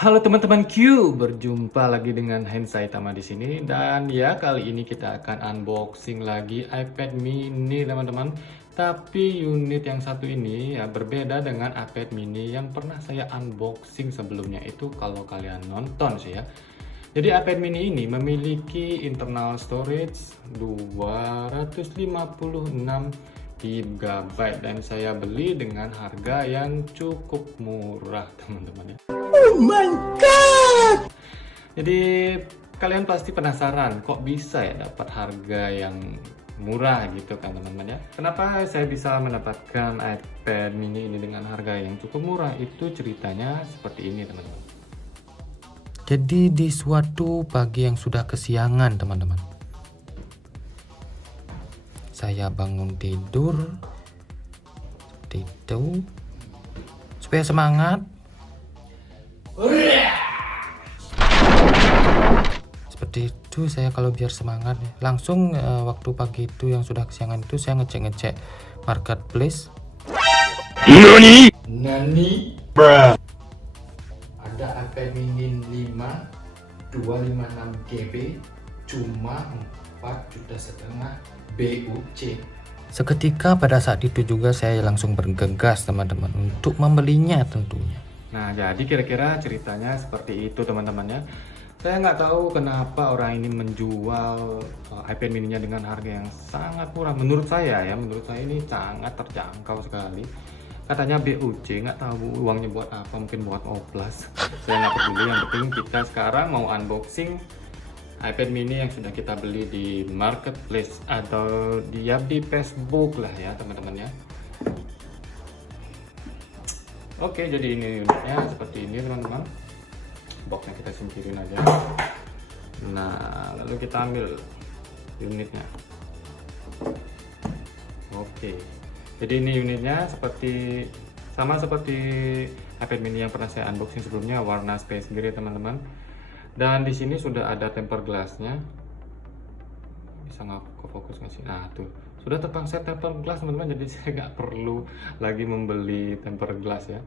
Halo teman-teman Q, berjumpa lagi dengan Hen Saitama di sini dan ya kali ini kita akan unboxing lagi iPad mini teman-teman. Tapi unit yang satu ini ya berbeda dengan iPad mini yang pernah saya unboxing sebelumnya itu kalau kalian nonton sih ya. Jadi iPad mini ini memiliki internal storage 256 GB dan saya beli dengan harga yang cukup murah teman-teman ya. Oh my god! Jadi kalian pasti penasaran kok bisa ya dapat harga yang murah gitu kan teman-teman ya. Kenapa saya bisa mendapatkan iPad mini ini dengan harga yang cukup murah? Itu ceritanya seperti ini teman-teman. Jadi di suatu pagi yang sudah kesiangan teman-teman, saya bangun tidur seperti itu supaya semangat. Seperti itu saya kalau biar semangat ya. Langsung waktu pagi itu yang sudah kesiangan itu saya ngecek marketplace. Nani? Bruh. Ada iPad mini 256 GB cuma 4,5 juta BUC. Seketika pada saat itu juga saya langsung bergegas teman-teman untuk membelinya tentunya. Nah, jadi kira-kira ceritanya seperti itu teman-teman ya. Saya nggak tahu kenapa orang ini menjual iPad mininya dengan harga yang sangat murah. Menurut saya ini sangat terjangkau sekali. Katanya BUC, nggak tahu uangnya buat apa, mungkin buat oplas. Saya nggak peduli, yang penting kita sekarang mau unboxing iPad mini yang sudah kita beli di marketplace atau di Facebook lah ya teman-teman ya. Oke, jadi ini unitnya seperti ini teman-teman. Boxnya kita singkirin aja. Nah, lalu kita ambil unitnya. Oke, jadi ini unitnya sama seperti iPad mini yang pernah saya unboxing sebelumnya, warna space gray teman-teman. Dan di sini sudah ada tempered glassnya. Bisa nggak fokus nggak sih? Nah tuh sudah terpasang tempered glass teman-teman, jadi saya nggak perlu lagi membeli tempered glass ya.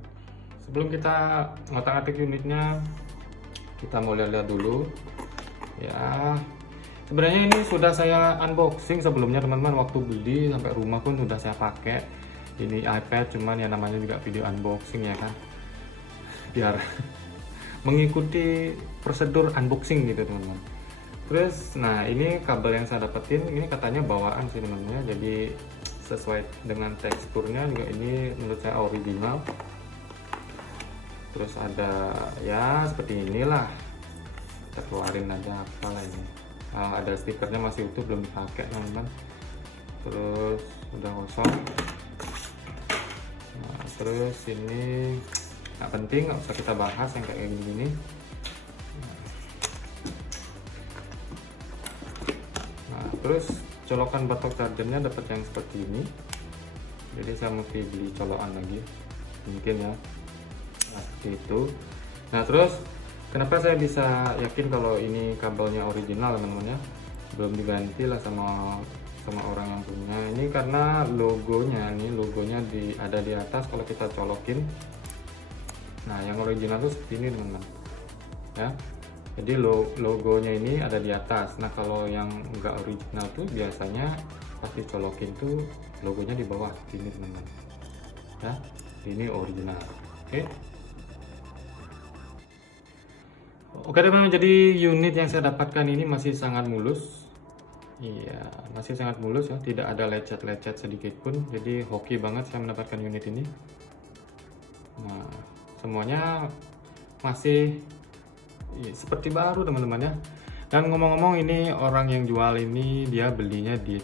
Sebelum kita ngotak-ngatik unitnya, kita mau lihat-lihat dulu ya. Sebenarnya ini sudah saya unboxing sebelumnya teman-teman, waktu beli sampai rumah pun sudah saya pakai ini iPad, cuman ya namanya juga video unboxing ya kan, biar mengikuti prosedur unboxing gitu teman-teman. Terus nah ini kabel yang saya dapetin ini katanya bawaan sih teman-teman, jadi sesuai dengan teksturnya juga ini menurut saya original. Terus ada ya seperti inilah, kita keluarin aja apalah ini. Ada stikernya masih utuh, belum dipakai teman-teman. Terus udah kosong. Nah, terus ini nggak penting, nggak usah kita bahas yang kayak gini-gini. Nah, terus colokan batok chargernya dapat yang seperti ini. Jadi saya mesti beli colokan lagi mungkin ya. Nah, seperti itu. Nah, terus kenapa saya bisa yakin kalau ini kabelnya original teman-teman ya, belum diganti lah sama orang yang punya ini, karena logonya ada di atas kalau kita colokin. Nah yang original tuh seperti ini teman-teman ya, jadi logonya ini ada di atas. Nah kalau yang enggak original tuh biasanya pasti colokin tuh logonya di bawah seperti ini teman-teman ya. Ini original. Oke teman-teman, jadi unit yang saya dapatkan ini masih sangat mulus. Iya, masih sangat mulus ya, tidak ada lecet-lecet sedikit pun. Jadi hoki banget saya mendapatkan unit ini. Nah, semuanya masih seperti baru teman-teman ya. Dan ngomong-ngomong, ini orang yang jual ini dia belinya di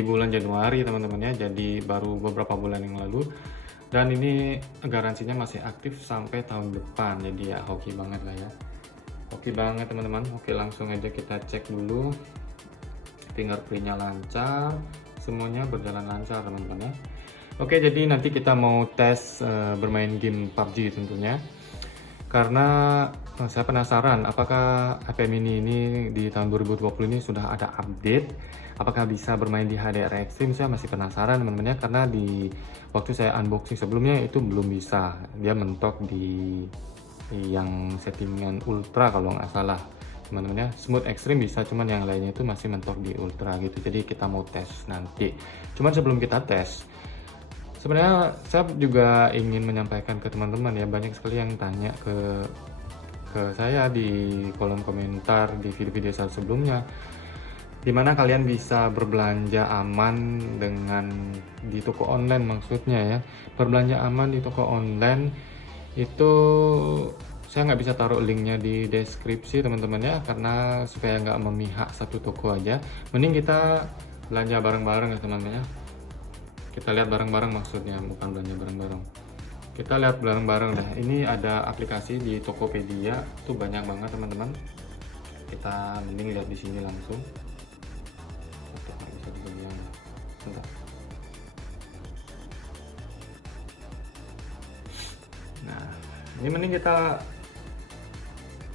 bulan Januari teman-teman ya. Jadi baru beberapa bulan yang lalu. Dan ini garansinya masih aktif sampai tahun depan, jadi ya hoki banget lah ya, hoki banget teman-teman. Oke, langsung aja kita cek dulu, fingerprintnya lancar, semuanya berjalan lancar teman-teman ya. Oke, jadi nanti kita mau tes bermain game PUBG tentunya, karena saya penasaran apakah iPad mini ini di tahun 2020 ini sudah ada update, apakah bisa bermain di HDR Extreme. Saya masih penasaran teman-teman ya, karena di waktu saya unboxing sebelumnya itu belum bisa, dia mentok di yang settingan ultra kalau nggak salah teman-teman ya. Smooth Extreme bisa, cuman yang lainnya itu masih mentok di ultra gitu. Jadi kita mau tes nanti. Cuman sebelum kita tes, sebenarnya saya juga ingin menyampaikan ke teman-teman ya, banyak sekali yang tanya ke saya di kolom komentar di video-video saya sebelumnya, dimana kalian bisa berbelanja aman dengan di toko online. Maksudnya ya, berbelanja aman di toko online itu saya nggak bisa taruh linknya di deskripsi teman-teman ya, karena supaya nggak memihak satu toko aja. Mending kita belanja bareng-bareng ya teman-teman ya. Kita lihat bareng-bareng, maksudnya bukan belanja bareng-bareng, kita lihat bareng-bareng dah. Ini ada aplikasi di Tokopedia tuh banyak banget teman-teman. Kita mending lihat di sini langsung. Bisa dibayang. Bentar. Nah, ini mending kita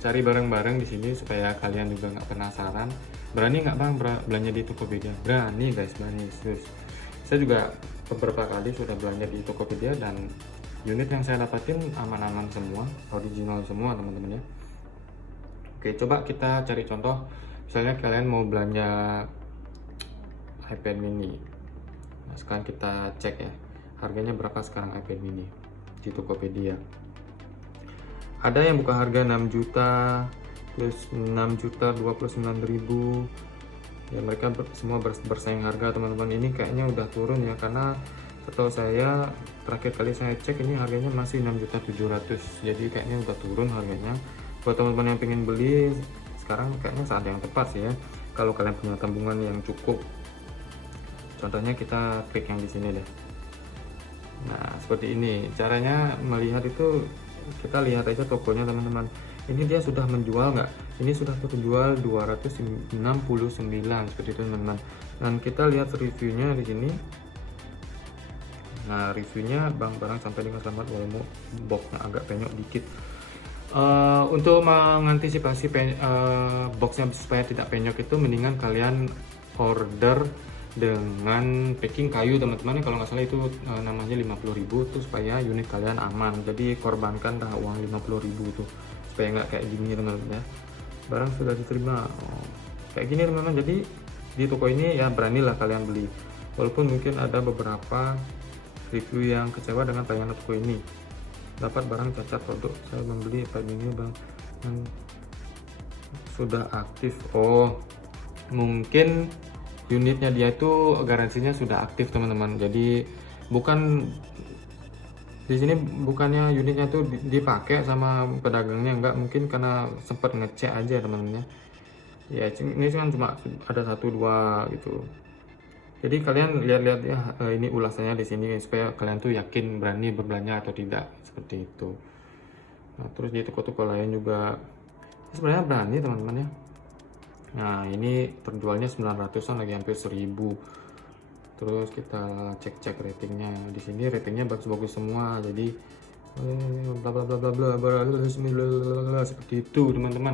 cari bareng-bareng di sini supaya kalian juga nggak penasaran. Berani nggak bang belanja di Tokopedia? Berani guys, berani. Terus saya juga beberapa kali sudah belanja di Tokopedia dan unit yang saya dapatin aman-aman semua, original semua teman-teman ya. Oke, coba kita cari contoh. Misalnya kalian mau belanja iPad mini. Nah, sekarang kita cek ya, harganya berapa sekarang iPad mini di Tokopedia. Ada yang buka harga 6 juta plus 6 juta 29.000 ya, mereka semua bersaing harga teman-teman. Ini kayaknya udah turun ya, karena setahu saya terakhir kali saya cek ini harganya masih 6.700.000, jadi kayaknya udah turun harganya. Buat teman-teman yang pengen beli sekarang kayaknya saat yang tepat sih ya, kalau kalian punya tabungan yang cukup. Contohnya kita klik yang di sini deh. Nah, seperti ini caranya melihat itu. Kita lihat aja tokonya teman-teman. Ini dia sudah menjual nggak? Ini sudah terjual 269 seperti itu teman-teman. Dan kita lihat reviewnya di sini. Nah, reviewnya barang sampai dengan selamat, walaupun boxnya agak penyok dikit. Untuk mengantisipasi boxnya supaya tidak penyok itu, mendingan kalian order dengan packing kayu teman-teman. Kalau nggak salah itu namanya 50.000 tuh, supaya unit kalian aman. Jadi korbankan dah uang 50.000 tuh supaya nggak kayak gini teman-teman ya. Barang sudah diterima kayak gini teman-teman. Jadi di toko ini ya beranilah kalian beli, walaupun mungkin ada beberapa review yang kecewa dengan tayangan toko ini. Dapat barang cacat produk. Saya membeli iPad mini bang yang sudah aktif. Oh, mungkin unitnya dia itu garansinya sudah aktif teman-teman. Jadi bukan di sini, bukannya unitnya tuh dipakai sama pedagangnya, enggak, mungkin karena sempat ngecek aja teman-teman ya. Ini kan cuma ada 1-2 gitu. Jadi kalian lihat-lihat ya, ini ulasannya di sini supaya kalian tuh yakin berani berbelanja atau tidak, seperti itu. Nah, terus di toko-toko lain juga sebenarnya berani teman-teman ya. Nah, ini terjualnya 900-an, lagi hampir 1000. Terus kita cek ratingnya. Di sini ratingnya bagus-bagus semua. Jadi bla bla bla bla bla bla seperti itu teman-teman.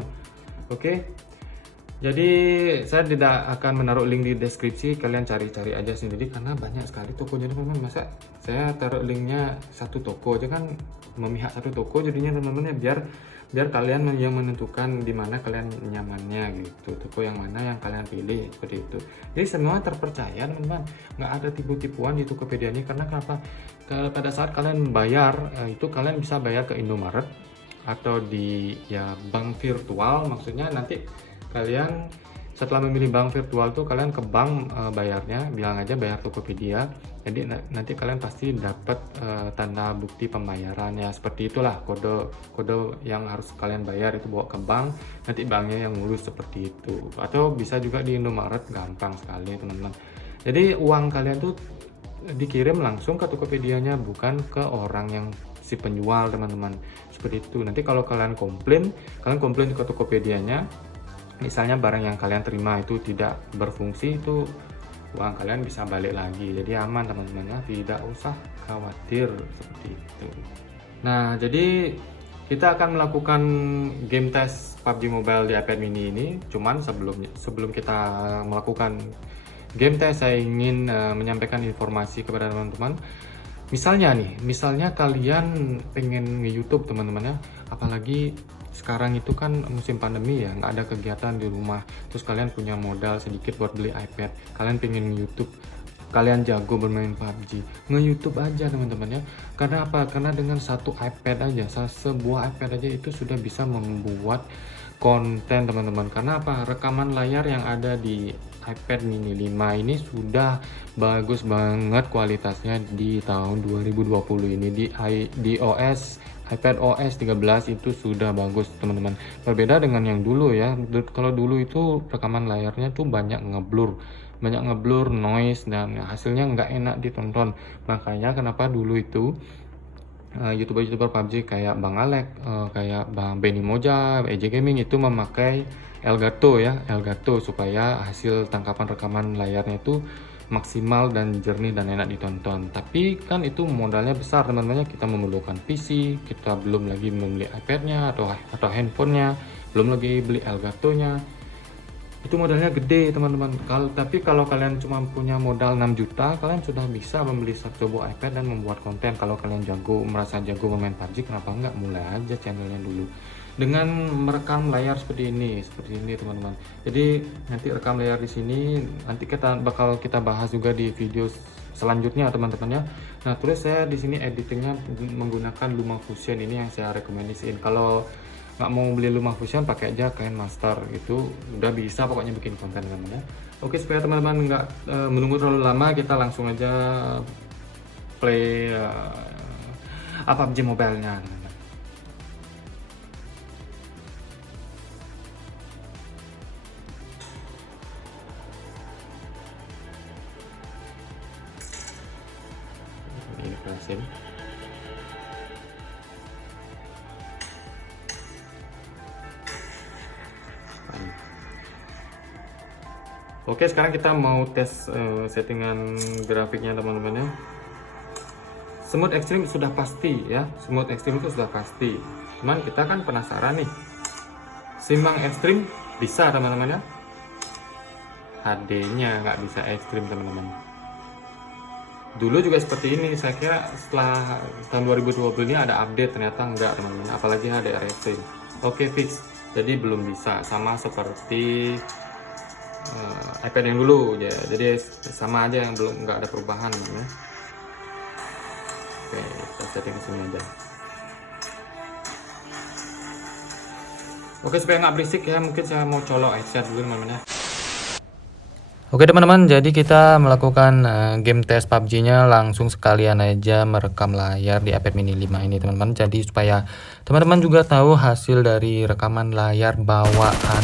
Oke. Jadi saya tidak akan menaruh link di deskripsi, kalian cari-cari aja sendiri karena banyak sekali toko. Jadi teman-teman, masa saya taruh linknya satu toko aja kan memihak satu toko jadinya teman-teman ya. Biar kalian yang menentukan di mana kalian nyamannya gitu, toko yang mana yang kalian pilih, seperti itu. Jadi semua terpercaya teman-teman, nggak ada tipu-tipuan di Tokopedia ini. Karena kenapa? Pada saat kalian bayar itu kalian bisa bayar ke Indomaret atau di ya bank virtual. Maksudnya nanti kalian setelah memilih bank virtual tuh kalian ke bank bayarnya, bilang aja bayar Tokopedia. Jadi nanti kalian pasti dapat tanda bukti pembayaran ya, seperti itulah kode yang harus kalian bayar itu bawa ke bank, nanti banknya yang ngurus, seperti itu. Atau bisa juga di Indomaret, gampang sekali teman-teman. Jadi uang kalian tuh dikirim langsung ke Tokopedia-nya, bukan ke orang yang si penjual teman-teman, seperti itu. Nanti kalau kalian komplain ke Tokopedia-nya, misalnya barang yang kalian terima itu tidak berfungsi, itu uang kalian bisa balik lagi. Jadi aman teman-teman ya, tidak usah khawatir seperti itu. Nah, jadi Kita akan melakukan game test PUBG Mobile di iPad mini ini. Cuman sebelum kita melakukan game test, saya ingin menyampaikan informasi kepada teman-teman. Misalnya kalian pengen nge-YouTube teman-teman ya, apalagi sekarang itu kan musim pandemi ya, nggak ada kegiatan di rumah, terus kalian punya modal sedikit buat beli iPad, kalian pengen nge-YouTube, kalian jago bermain PUBG, nge-YouTube aja teman-teman ya. Karena apa? Karena dengan satu iPad aja, sebuah iPad aja itu sudah bisa membuat konten teman-teman. Karena apa? Rekaman layar yang ada di iPad mini 5 ini sudah bagus banget kualitasnya di tahun 2020 ini, di OS iPad OS 13 itu sudah bagus teman-teman. Berbeda dengan yang dulu ya. Kalau dulu itu rekaman layarnya tuh banyak ngeblur, noise, dan hasilnya nggak enak ditonton. Makanya kenapa dulu itu YouTuber PUBG kayak Bang Alek, kayak Bang Benny Moja, EJ Gaming itu memakai Elgato supaya hasil tangkapan rekaman layarnya itu maksimal dan jernih dan enak ditonton. Tapi kan itu modalnya besar teman-teman, kita memerlukan PC, kita belum lagi membeli iPad-nya atau handphonenya, belum lagi beli Elgato-nya. Itu modalnya gede teman-teman. Tapi kalau kalian cuma punya modal 6 juta, kalian sudah bisa membeli satu buah iPad dan membuat konten. Kalau kalian merasa jago bermain PUBG, kenapa enggak mulai aja channelnya dulu dengan merekam layar seperti ini teman-teman. Jadi nanti rekam layar di sini, nanti bakal kita bahas juga di video selanjutnya teman-teman ya. Nah, terus saya di sini editingnya menggunakan LumaFusion ini yang saya rekomendasiin. Kalau nggak mau beli LumaFusion, pakai aja KineMaster, itu udah bisa pokoknya bikin konten teman-teman ya. Oke, supaya teman-teman nggak menunggu terlalu lama, kita langsung aja play PUBG Mobile-nya. Ini kelasin. Oke, sekarang kita mau tes settingan grafiknya teman-teman ya. Smooth Extreme sudah pasti ya, Smooth Extreme itu sudah pasti. Cuman kita kan penasaran nih, Simbang Extreme bisa teman-teman ya. HD-nya nggak bisa Extreme teman-teman. Dulu juga seperti ini, saya kira setelah tahun 2020 ini ada update, ternyata enggak teman-teman, apalagi HDR Extreme. Oke, fix. Jadi belum bisa, sama seperti iPad yang dulu ya, jadi sama aja, yang belum nggak ada perubahan ya. Oke, kita setting ke sini aja. Oke, supaya nggak berisik ya, mungkin saya mau colok headset dulu teman-teman ya. Oke teman-teman, jadi kita melakukan game test PUBG-nya langsung sekalian aja merekam layar di iPad mini 5 ini teman-teman. Jadi supaya teman-teman juga tahu hasil dari rekaman layar bawaan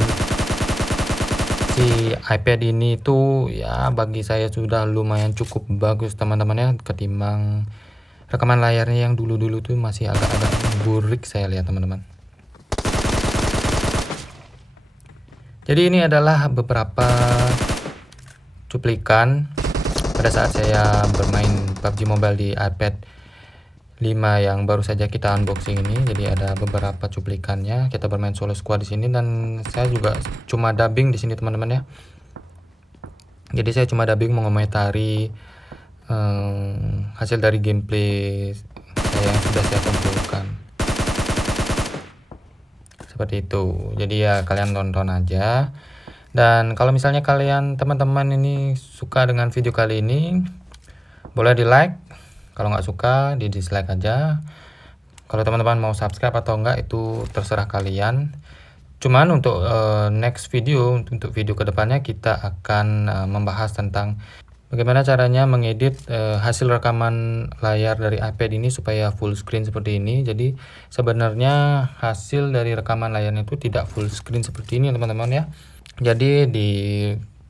si iPad ini tuh ya, bagi saya sudah lumayan cukup bagus teman-teman ya, ketimbang rekaman layarnya yang dulu-dulu tuh masih agak-agak burik saya lihat teman-teman. Jadi ini adalah beberapa cuplikan pada saat saya bermain PUBG Mobile di iPad 5 yang baru saja kita unboxing ini. Jadi ada beberapa cuplikannya, kita bermain solo squad di sini, dan saya juga cuma dubbing di sini teman-teman ya. Jadi saya cuma dubbing mengomentari hasil dari gameplay saya yang sudah saya kumpulkan. Seperti itu. Jadi ya kalian tonton aja. Dan kalau misalnya kalian teman-teman ini suka dengan video kali ini, boleh di like. Kalau nggak suka, di dislike aja. Kalau teman-teman mau subscribe atau enggak, itu terserah kalian. Cuman untuk next video, untuk video kedepannya, kita akan membahas tentang bagaimana caranya mengedit hasil rekaman layar dari iPad ini supaya full screen seperti ini. Jadi sebenarnya hasil dari rekaman layarnya itu tidak full screen seperti ini teman-teman ya. Jadi di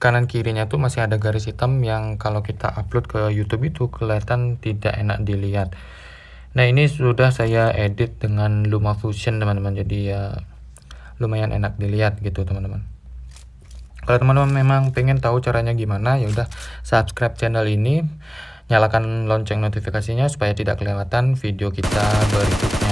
kanan kirinya tuh masih ada garis hitam yang kalau kita upload ke YouTube itu kelihatan tidak enak dilihat. Nah, ini sudah saya edit dengan LumaFusion teman-teman, jadi ya lumayan enak dilihat gitu teman-teman. Kalau teman-teman memang pengen tahu caranya gimana, ya udah subscribe channel ini, nyalakan lonceng notifikasinya supaya tidak kelewatan video kita berikutnya.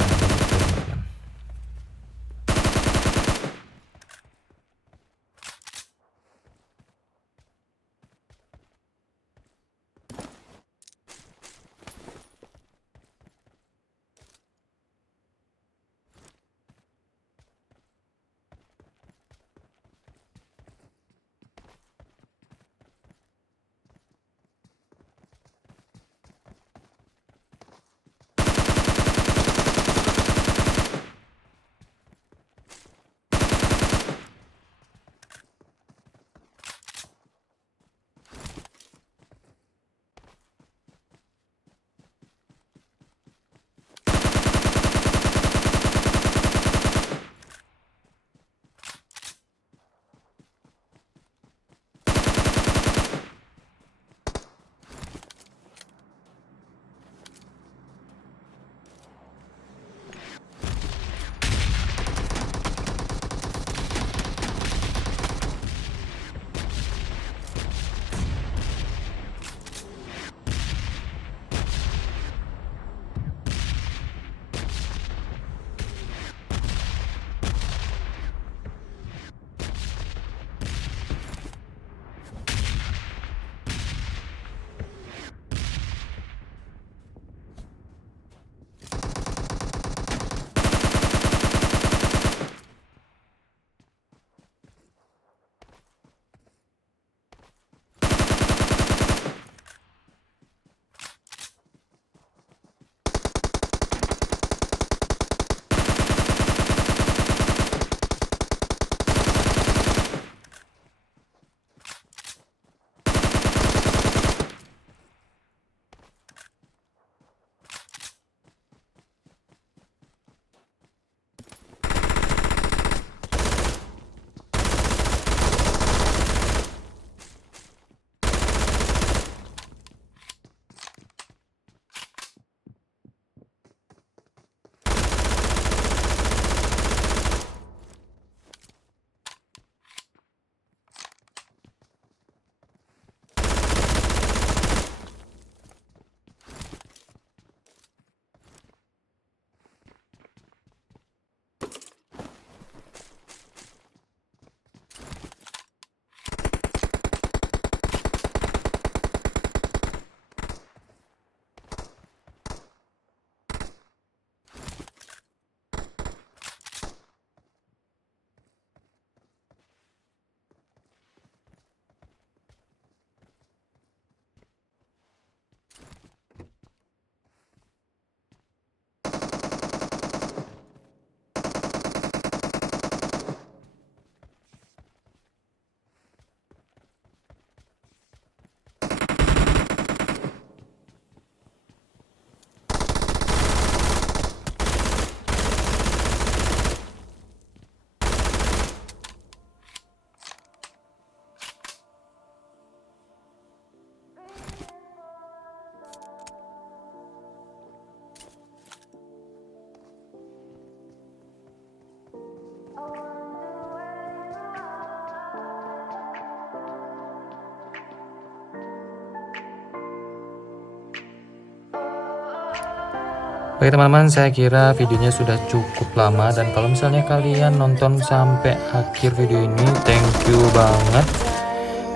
Oke teman-teman, saya kira videonya sudah cukup lama, dan kalau misalnya kalian nonton sampai akhir video ini, thank you banget.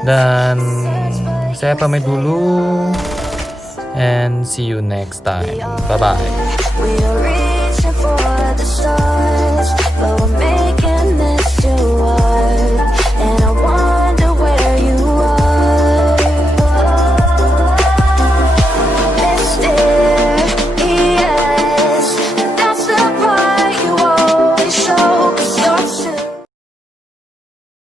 Dan saya pamit dulu, and see you next time. Bye bye. We are reaching for the stars, but we're making